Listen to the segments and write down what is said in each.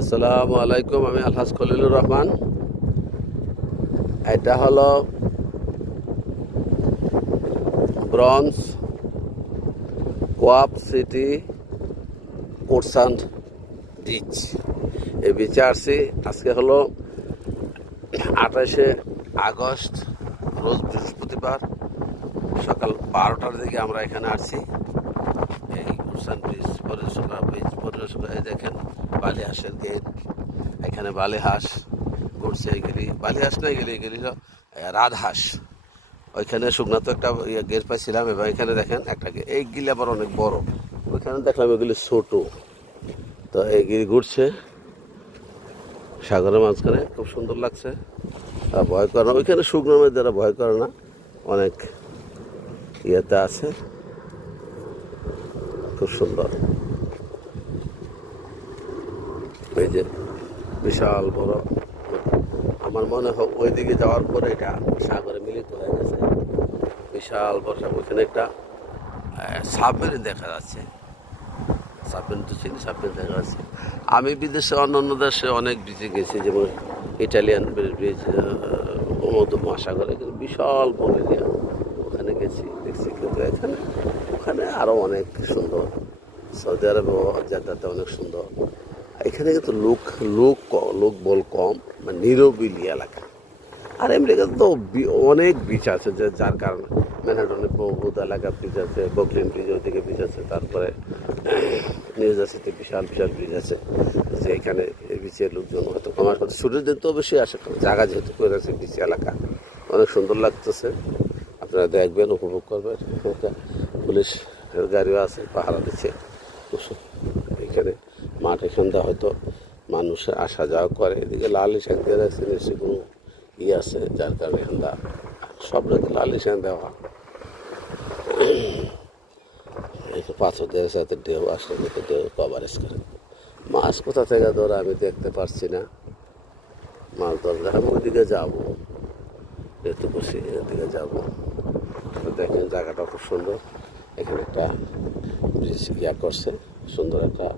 আসসালামু আলাইকুম, আমি আলহাজ খলিলুর রহমান। এটা হলো ব্রঞ্জ কোয়াপ সিটি কোর্সান্ট বিচ। এই বিচে আসছি। আজকে হলো 28শে আগস্ট, রোজ বৃহস্পতিবার, সকাল 12টার দিকে আমরা এখানে আসছি। এই কোর্সান্ট বিচ পরিদর্শন এই দেখেন বালি হাঁসের গেট। এখানে বালি হাঁস ঘুরছে। এগুলি বালি হাঁস না, এগুলি রাজহাঁস। ওইখানে শুকনা তো একটা গেট পাইছিলাম, এবং এখানে দেখেন একটা এইগুলি আবার অনেক বড়। ওইখানে দেখলাম এগুলি ছোট। তো এইগুলি ঘুরছে সাগরের মাঝখানে, খুব সুন্দর লাগছে। আর ভয় করে না, ওইখানে শুকনো মেয়ে যারা ভয় করে না, অনেক ইয়েতে আছে, খুব সুন্দর। এই যে বিশাল বড়, আমার মনে হয় ওইদিকে যাওয়ার পরে এটা সাগরে মিলিত হয়ে গেছে। বিশাল বড়, ওইখানে একটা সাবমেরিন দেখা যাচ্ছে। সাবমেরিন তো চিনি, সাবমেরিন দেখা যাচ্ছে। আমি বিদেশে অন্য দেশে অনেক ব্রিজে গেছি, যেমন ইটালিয়ান ব্রিজ, ভূমধ্য মহাসাগরে, কিন্তু বিশাল বড় এরিয়া, ওখানে গেছি, দেখছি। কিন্তু ওখানে আরও অনেক সুন্দর। সৌদি আরবে জায়গাতে অনেক সুন্দর। এখানে কিন্তু লোক বল কম, মানে নিরবিলি এলাকা। আর আমেরিকা তো অনেক বিচ আছে, যার কারণে ম্যানহাটনে বহুত এলাকা ব্রিজ আছে, ব্রুকলিন ব্রিজ ওইদিকে ব্রিজ আছে, তারপরে নিউ জার্সিতে বিশাল বিশাল ব্রিজ আছে। যে এখানে এই বিচের লোকজন হয়তো কমার কথা, ছুটির দিন তো অবশ্যই আসে, জায়গা যেহেতু করে আছে বিচ এলাকা, অনেক সুন্দর লাগতেছে। আপনারা দেখবেন, উপভোগ করবেন। একটা পুলিশ গাড়িও আছে, পাহারা দিচ্ছে। এখানে মাঠ, এখানটা হয়তো মানুষ আসা যাওয়া করে। এদিকে লাল নিশান দিয়ে রাখছে, নিশ্চয়ই কোনো আছে, যার কারণে এখানটা সব রাতে লাল নিশান দেওয়া। পাথর দেওয়ার সাথে ঢেউ আসলে কিন্তু ঢেউ কভারেজ করে। মাছ কোথা থেকে ধরে আমি দেখতে পারছি না। মাছ ধরলে আমি ওইদিকে যাবো, যেহেতু খুশি এদিকে যাবো। দেখেন জায়গাটা খুব সুন্দর। এখানে একটা ব্রিজ করছে, সুন্দর একটা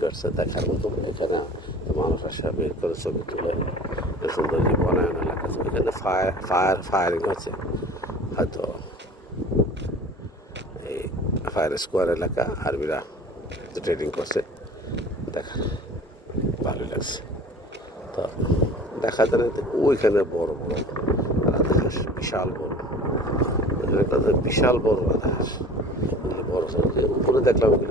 করছে দেখার মতো। এখানে মানুষ আসা বের করে ছবি তুলে, সুন্দর যে বনায়ন এলাকা আছে। এখানে ফায়ারিং হচ্ছে, হয়তো এই ফায়ার স্কোয়ার এলাকা, আর্মিরা ট্রেনিং করছে। দেখা ভালোই লাগছে। তো দেখা যায় ওইখানে বড় বড় রাজহাঁস, বিশাল বড়। ওইখানে একটা বিশাল বড় রাজহাঁস, বড় উপরে দেখলাম।